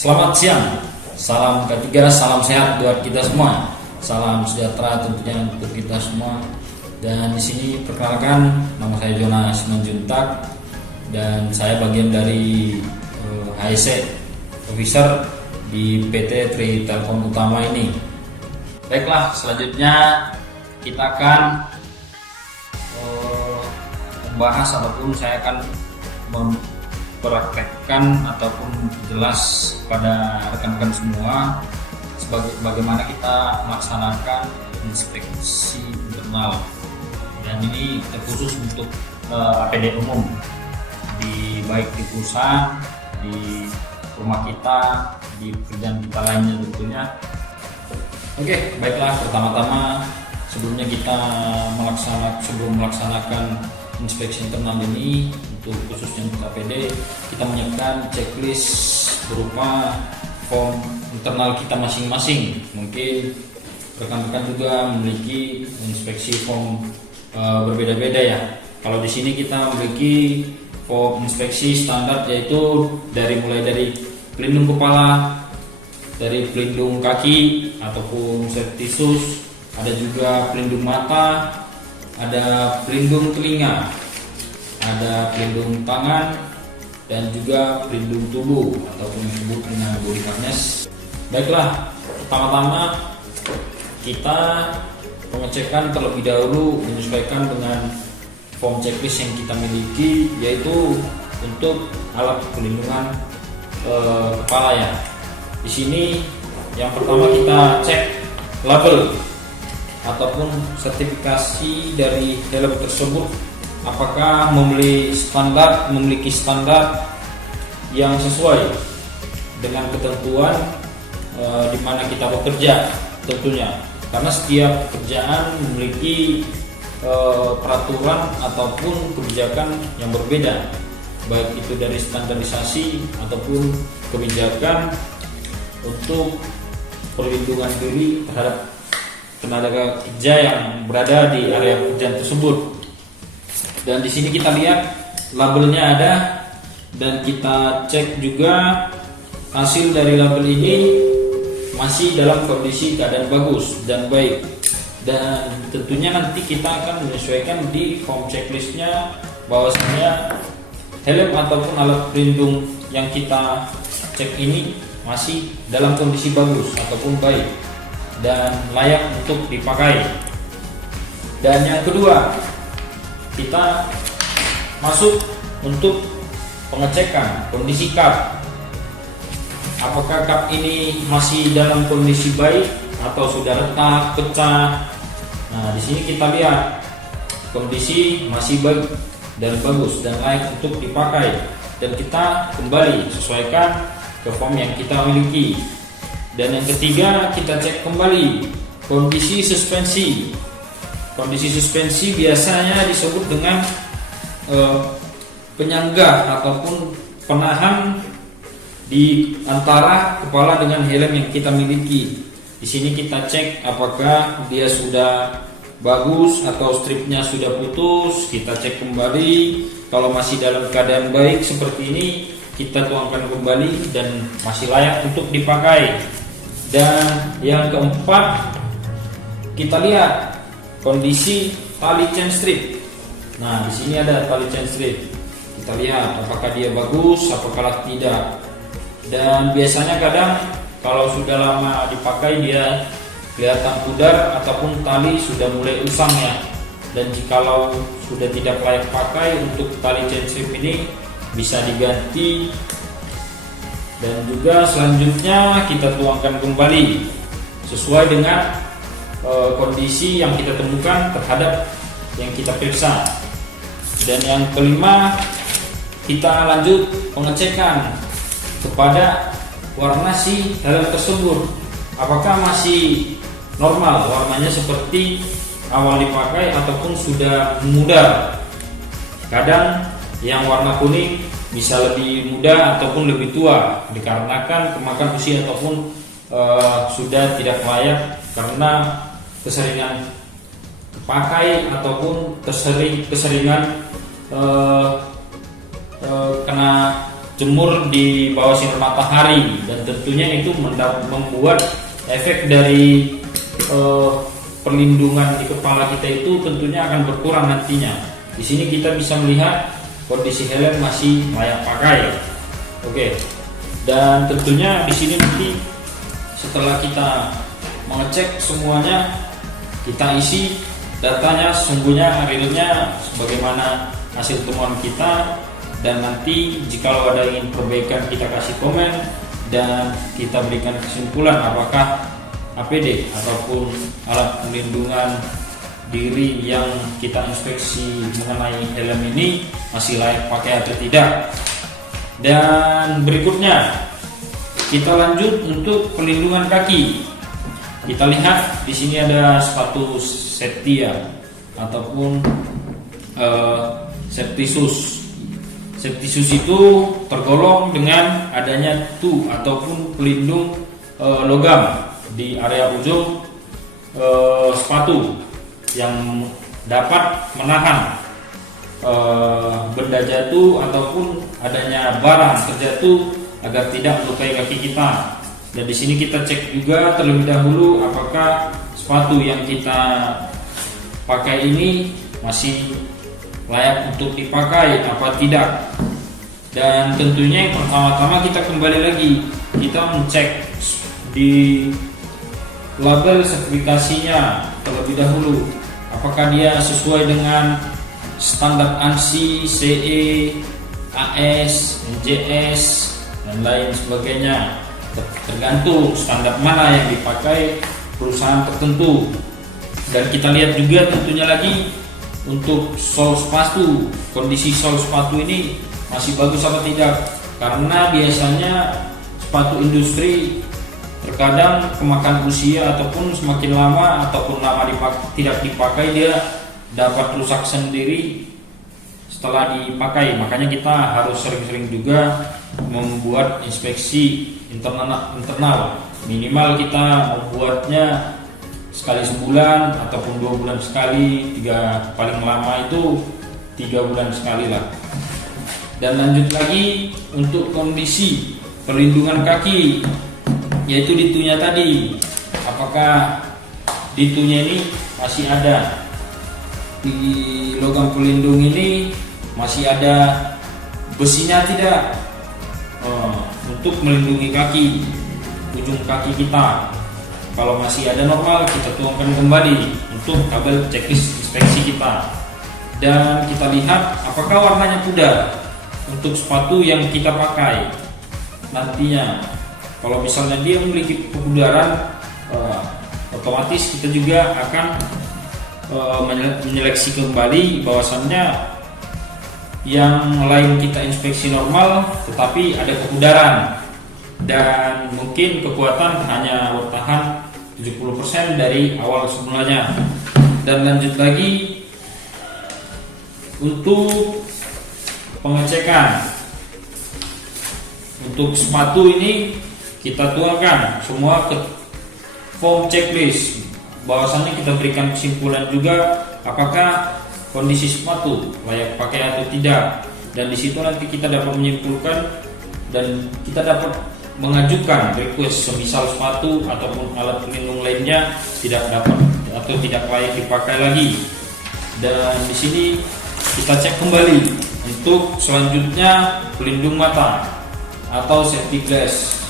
Selamat siang, salam K3, salam sehat buat kita semua, salam sejahtera tentunya untuk kita semua. Dan di sini perkenalkan, nama saya Jonas Simanjuntak dan saya bagian dari HSE Officer di PT Tri Telkom Utama ini. Baiklah, selanjutnya kita akan membahas ataupun saya akan mempraktekkan ataupun jelas pada rekan-rekan semua bagaimana kita melaksanakan inspeksi internal, dan ini terkhusus untuk APD umum baik di perusahaan, di rumah kita, di pekerjaan kita lainnya tentunya. Oke, baiklah, pertama-tama sebelum melaksanakan inspeksi internal ini untuk khususnya untuk APD, kita menyiapkan checklist berupa form internal kita masing-masing. Mungkin rekan-rekan juga memiliki inspeksi form berbeda-beda ya. Kalau di sini kita memiliki form inspeksi standar, yaitu mulai dari pelindung kepala, dari pelindung kaki ataupun septisus, ada juga pelindung mata, ada pelindung telinga, ada pelindung tangan, dan juga pelindung tubuh ataupun disebut dengan body harness. Baiklah, pertama-tama kita pengecekan terlebih dahulu menyesuaikan dengan form checklist yang kita miliki, yaitu untuk alat pelindungan kepala ya. Di sini yang pertama kita cek label ataupun sertifikasi dari helm tersebut, apakah memiliki standar yang sesuai dengan ketentuan di mana kita bekerja tentunya, karena setiap pekerjaan memiliki peraturan ataupun kebijakan yang berbeda, baik itu dari standarisasi ataupun kebijakan untuk perlindungan diri terhadap tenaga kerja yang berada di area pekerjaan tersebut. Dan di sini kita lihat labelnya ada, dan kita cek juga hasil dari label ini masih dalam kondisi keadaan bagus dan baik. Dan tentunya nanti kita akan menyesuaikan di form checklistnya bahwasanya helm ataupun alat pelindung yang kita cek ini masih dalam kondisi bagus ataupun baik dan layak untuk dipakai. Dan yang kedua, kita masuk untuk pengecekan kondisi kap. Apakah kap ini masih dalam kondisi baik atau sudah retak, pecah? Nah, di sini kita lihat kondisi masih baik dan bagus dan layak untuk dipakai, dan kita kembali sesuaikan ke form yang kita miliki. Dan yang ketiga, kita cek kembali kondisi suspensi. Kondisi suspensi biasanya disebut dengan penyangga ataupun penahan di antara kepala dengan helm yang kita miliki. Di sini kita cek apakah dia sudah bagus atau stripnya sudah putus. Kita cek kembali. Kalau masih dalam keadaan baik seperti ini, kita tuangkan kembali dan masih layak untuk dipakai. Dan yang keempat, kita lihat kondisi tali chain strip. Nah, di sini ada tali chain strip. Kita lihat apakah dia bagus, apakah tidak. Dan biasanya kadang kalau sudah lama dipakai dia kelihatan pudar ataupun tali sudah mulai usang ya. Dan jikalau sudah tidak layak pakai, untuk tali chain strip ini bisa diganti. Dan juga selanjutnya kita tuangkan kembali sesuai dengan kondisi yang kita temukan terhadap yang kita periksa. Dan yang kelima, kita lanjut pengecekan kepada warna si helm tersebut, apakah masih normal warnanya seperti awal dipakai ataupun sudah memudar. Kadang yang warna kuning bisa lebih muda ataupun lebih tua dikarenakan kemakan usia ataupun sudah tidak layak karena keseringan pakai ataupun keseringan kena jemur di bawah sinar matahari, dan tentunya itu membuat efek dari perlindungan di kepala kita itu tentunya akan berkurang nantinya. Di sini kita bisa melihat kondisi helm masih layak pakai. Oke. Dan tentunya di sini nanti setelah kita mengecek semuanya, kita isi datanya sesungguhnya realnya sebagaimana hasil temuan kita, dan nanti jika ada ingin perbaikan kita kasih komen dan kita berikan kesimpulan apakah APD ataupun alat pelindungan diri yang kita inspeksi mengenai helm ini masih layak pakai atau tidak. Dan berikutnya kita lanjut untuk pelindungan kaki. Kita lihat di sini ada sepatu safety ya, ataupun safety shoes. Safety shoes itu tergolong dengan adanya ataupun pelindung logam di area ujung sepatu yang dapat menahan benda jatuh ataupun adanya barang terjatuh agar tidak melukai kaki kita. Dan di sini kita cek juga terlebih dahulu apakah sepatu yang kita pakai ini masih layak untuk dipakai apa tidak. Dan tentunya yang pertama-tama kita kembali lagi, kita mencek di label sertifikasinya terlebih dahulu, apakah dia sesuai dengan standar ANSI, CE, AS, NJS dan lain sebagainya. Tergantung standar mana yang dipakai perusahaan tertentu. Dan kita lihat juga tentunya lagi untuk sol sepatu, kondisi sol sepatu ini masih bagus apa tidak, karena biasanya sepatu industri terkadang kemakan usia ataupun semakin lama ataupun lama tidak dipakai dia dapat rusak sendiri setelah dipakai. Makanya kita harus sering-sering juga membuat inspeksi internal. Minimal kita membuatnya sekali sebulan ataupun 2 bulan sekali, paling lama itu 3 bulan sekali lah. Dan lanjut lagi untuk kondisi perlindungan kaki, yaitu ditunya tadi, apakah ditunya ini masih ada di logam pelindung ini, masih ada besinya tidak, untuk melindungi kaki, ujung kaki kita. Kalau masih ada normal, kita tuangkan kembali untuk tabel checklist inspeksi kita. Dan kita lihat apakah warnanya pudar untuk sepatu yang kita pakai nantinya. Kalau misalnya dia memiliki kepudaran, otomatis kita juga akan menyeleksi kembali bahwasannya yang lain kita inspeksi normal tetapi ada kepudaran dan mungkin kekuatan hanya bertahan 70% dari awal semulanya. Dan lanjut lagi untuk pengecekan untuk sepatu ini, kita tuangkan semua ke form checklist, bahwasannya kita berikan kesimpulan juga apakah kondisi sepatu layak pakai atau tidak. Dan di situ nanti kita dapat menyimpulkan dan kita dapat mengajukan request semisal sepatu ataupun alat pelindung lainnya tidak dapat atau tidak layak dipakai lagi. Dan di sini kita cek kembali untuk selanjutnya pelindung mata atau safety glass,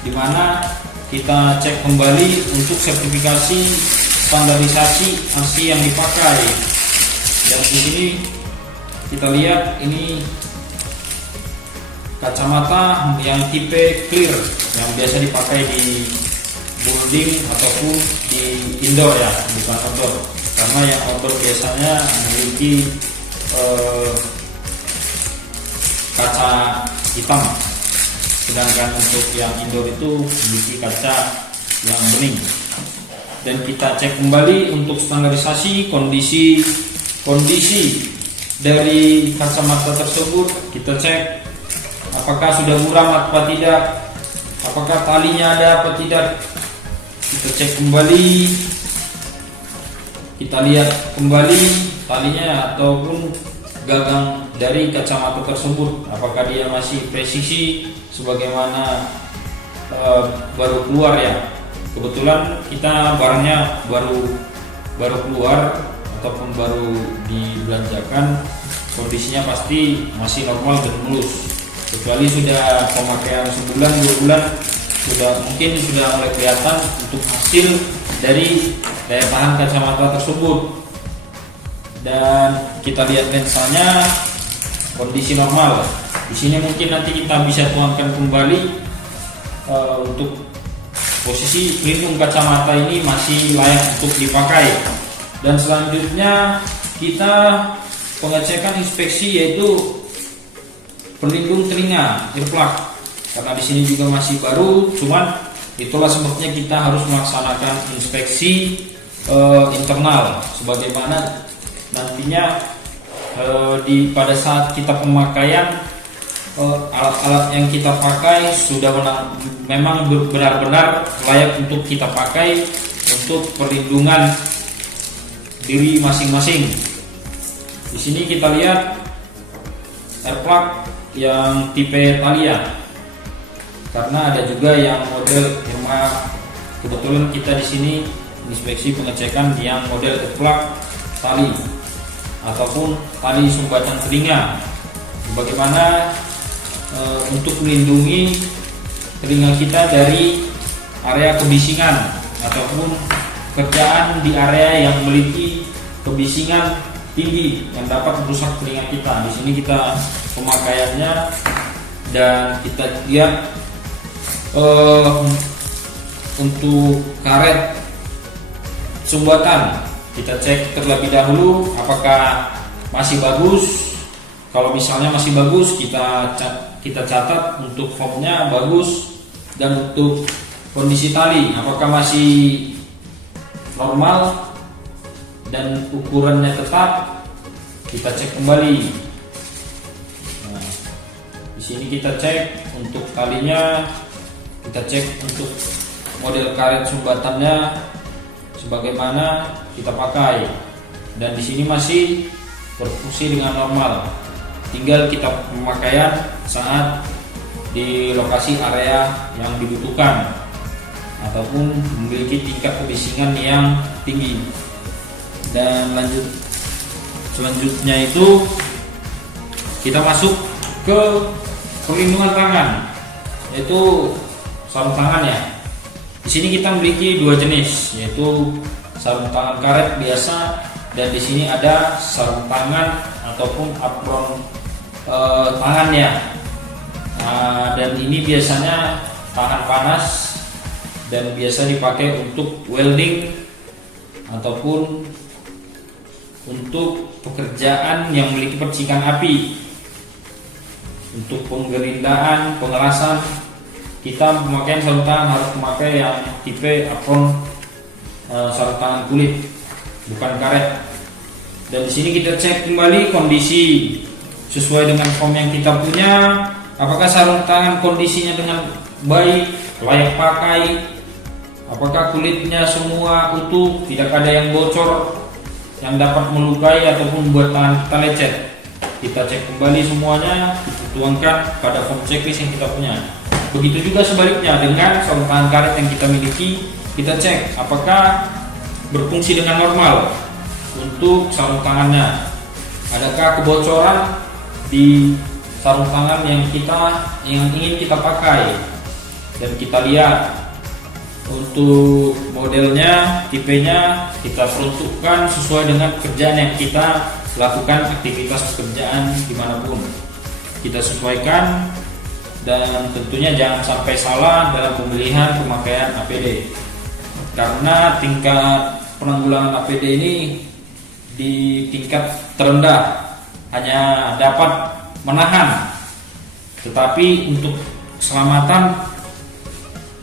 di mana kita cek kembali untuk sertifikasi standarisasi ANSI yang dipakai. Dan di sini kita lihat ini kacamata yang tipe clear yang biasa dipakai di boarding ataupun di indoor ya, bukan outdoor, karena yang outdoor biasanya memiliki kaca hitam, sedangkan untuk yang indoor itu memiliki kaca yang bening. Dan kita cek kembali untuk standarisasi kondisi dari kacamata tersebut. Kita cek apakah sudah buram apa tidak, apakah talinya ada apa tidak. Kita cek kembali, kita lihat kembali talinya ataupun gagang dari kacamata tersebut, apakah dia masih presisi sebagaimana baru keluar ya. Kebetulan kita barangnya baru keluar ataupun baru dibelanjakan, kondisinya pasti masih normal dan mulus. Kecuali sudah pemakaian sebulan 2 bulan, mungkin sudah mulai kelihatan untuk hasil dari daya tahan kacamata tersebut. Dan kita lihat lensanya kondisi normal. Di sini mungkin nanti kita bisa tuangkan kembali untuk posisi pelindung kacamata ini masih layak untuk dipakai. Dan selanjutnya kita pengecekan inspeksi yaitu pelindung telinga earplug, karena di sini juga masih baru. Cuman itulah sebabnya kita harus melaksanakan inspeksi internal, sebagaimana nantinya pada saat kita pemakaian alat-alat yang kita pakai sudah memang benar-benar layak untuk kita pakai untuk perlindungan diri masing-masing. Di sini kita lihat earplug yang tipe Thalia, karena ada juga yang model Irma. Kebetulan kita di sini inspeksi pengecekan yang model earplug tali ataupun tali sumbatan telinga, bagaimana untuk melindungi telinga kita dari area kebisingan ataupun kerjaan di area yang memiliki kebisingan tinggi yang dapat merusak telinga kita. Di sini kita pemakaiannya dan kita lihat untuk karet sumbatan, kita cek terlebih dahulu apakah masih bagus. Kalau misalnya masih bagus, kita catat untuk formnya bagus, dan untuk kondisi tali apakah masih normal dan ukurannya tetap, kita cek kembali. Nah, di sini kita cek untuk talinya, kita cek untuk model karet sumbatannya sebagaimana kita pakai, dan di sini masih berfungsi dengan normal. Tinggal kita pemakaian saat di lokasi area yang dibutuhkan ataupun memiliki tingkat kebisingan yang tinggi. Dan selanjutnya itu kita masuk ke perlindungan tangan, yaitu sarung tangan ya. Di sini kita memiliki 2 jenis, yaitu sarung tangan karet biasa, dan di sini ada sarung tangan ataupun apron tangannya. Dan ini biasanya tahan panas dan biasa dipakai untuk welding ataupun untuk pekerjaan yang memiliki percikan api. Untuk penggerindaan, pengelasan, kita pemakaian sarung tangan harus memakai yang tipe apron sarung tangan kulit, bukan karet. Dan di sini kita cek kembali kondisi sesuai dengan form yang kita punya, apakah sarung tangan kondisinya dengan baik, layak pakai, apakah kulitnya semua utuh, tidak ada yang bocor yang dapat melukai ataupun membuat tangan kita lecet. Kita cek kembali semuanya, kita tuangkan pada form checklist yang kita punya. Begitu juga sebaliknya dengan sarung tangan karet yang kita miliki, kita cek apakah berfungsi dengan normal untuk sarung tangannya. Adakah kebocoran di sarung tangan yang ingin kita pakai, dan kita lihat untuk modelnya, tipenya kita peruntukkan sesuai dengan kerjaan yang kita lakukan, aktivitas pekerjaan dimanapun kita sesuaikan. Dan tentunya jangan sampai salah dalam pemilihan pemakaian APD, karena tingkat penanggulangan APD ini di tingkat terendah hanya dapat menahan, tetapi untuk keselamatan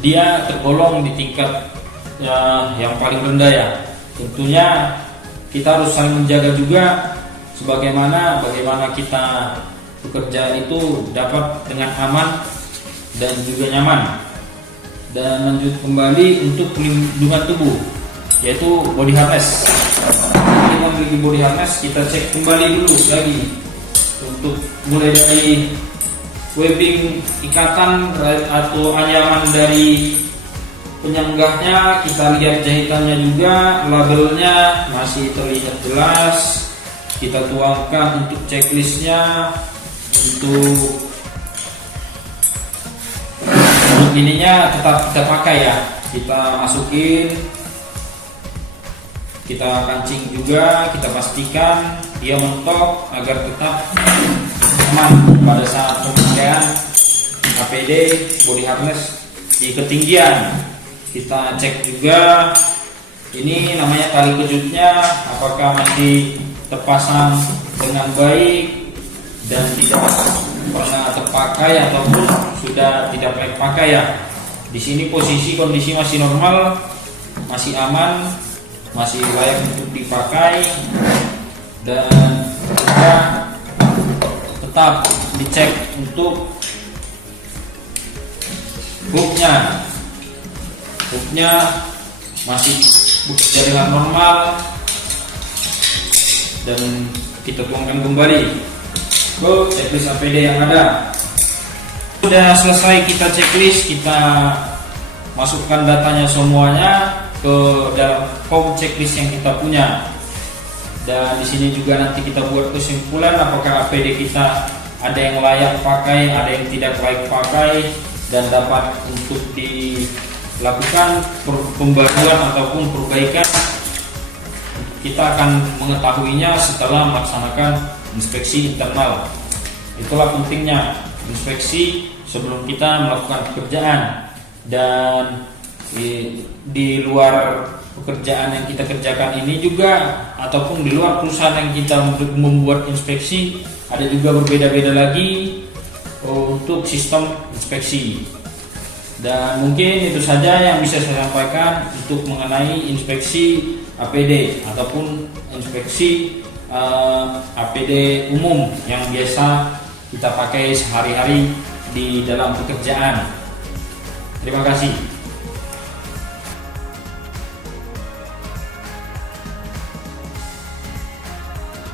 dia tergolong di tingkat yang paling rendah ya. Tentunya kita harus saling menjaga juga, bagaimana kita bekerja itu dapat dengan aman dan juga nyaman. Dan lanjut kembali untuk pelindungan tubuh, yaitu body harness. Kita memiliki di body harness, kita cek kembali dulu lagi untuk mulai dari webbing ikatan atau anyaman dari penyanggahnya, kita lihat jahitannya juga, labelnya masih terlihat jelas. Kita tuangkan untuk checklistnya, untuk ininya tetap kita pakai ya, kita masukin, kita kancing juga, kita pastikan dia mentok agar tetap aman pada saat pemakaian APD body harness di ketinggian. Kita cek juga ini namanya tali kejutnya apakah masih terpasang dengan baik dan tidak pernah terpakai ataupun sudah tidak layak pakai ya. Di sini posisi kondisi masih normal, masih aman, masih layak untuk dipakai, dan juga tetap dicek untuk hooknya. Hooknya masih bekerja dengan normal dan kita tuangkan kembali ke checklist APD yang ada. Sudah selesai kita checklist, kita masukkan datanya semuanya ke dalam form checklist yang kita punya. Dan di sini juga nanti kita buat kesimpulan apakah APD kita ada yang layak pakai, ada yang tidak layak pakai, dan dapat untuk dilakukan pembaruan ataupun perbaikan. Kita akan mengetahuinya setelah melaksanakan inspeksi internal. Itulah pentingnya inspeksi sebelum kita melakukan pekerjaan. Dan di luar pekerjaan yang kita kerjakan ini juga, ataupun di luar perusahaan yang kita membuat inspeksi, ada juga berbeda-beda lagi untuk sistem inspeksi. Dan mungkin itu saja yang bisa saya sampaikan untuk mengenai inspeksi APD ataupun inspeksi APD umum yang biasa kita pakai sehari-hari di dalam pekerjaan. Terima kasih.